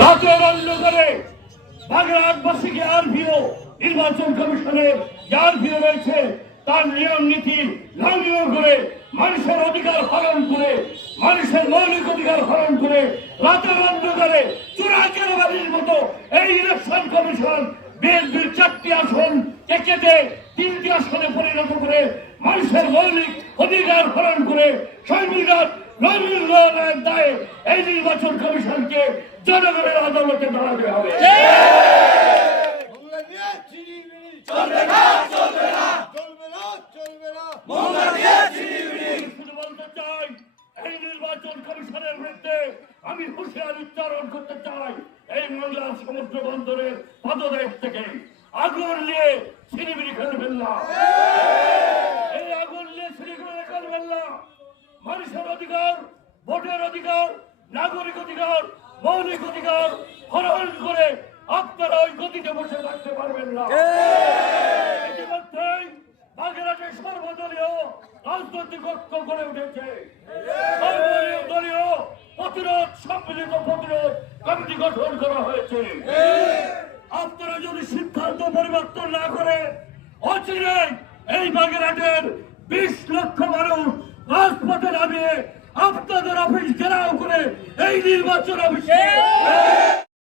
রাতের অন্ধকারে বাগেরহাটবাসীকে আরপিও নির্বাচন কমিশনের যে আরপিও রয়েছে তার নিয়ম নীতি লঙ্ঘন করে মানুষের অধিকার হরণ করে মানুষের মৌলিক অধিকার হরণ করে রাতের অন্ধকারে চোরাকেরবাজির মতো এই ইলেকশন কমিশন বিএনপির 4টি আসন কেটে 3টি আসনে পরিণত করে মানুষের মৌলিক অধিকার হরণ করে সংবিধান লঙ্ঘনের দায়ে এই নির্বাচন কমিশনকে জনগণের আদালতে দাঁড়াতে হবে। বলতে চাই এই নির্বাচন কমিশনের বিরুদ্ধে আমি হুঁশিয়ারি উচ্চারণ করতে চাই। এই মংলা সমুদ্র বন্দরের পদদেশ থেকে আগুন নিয়ে ছিনিমিনি খেলবেন না, এই আগুন নিয়ে ছিনিমিনি খেলবেন না। মানুষের অধিকার, ভোটের অধিকার, নাগরিক অধিকার, মৌলিক অধিকার হরণ করে আপনারা ওই গতিতে বসে থাকতে পারবেন না। ইতিমধ্যেই বাগেরহাটে সর্বদলীয় রাজনৈতিক ঐক্য গড়ে উঠেছে। সর্বদলীয় প্রতিরোধ সম্মিলিত প্রতিরোধ কমিটি গঠন করা হয়েছে। আপনারা যদি সিদ্ধান্ত পরিবর্তন না করে অচিরেই এই বাগেরহাটের 20 লক্ষ মানুষ রাজপথে নামিয়ে আপনাদের অফিস ঘেরাও করে এই নির্বাচন অফিসে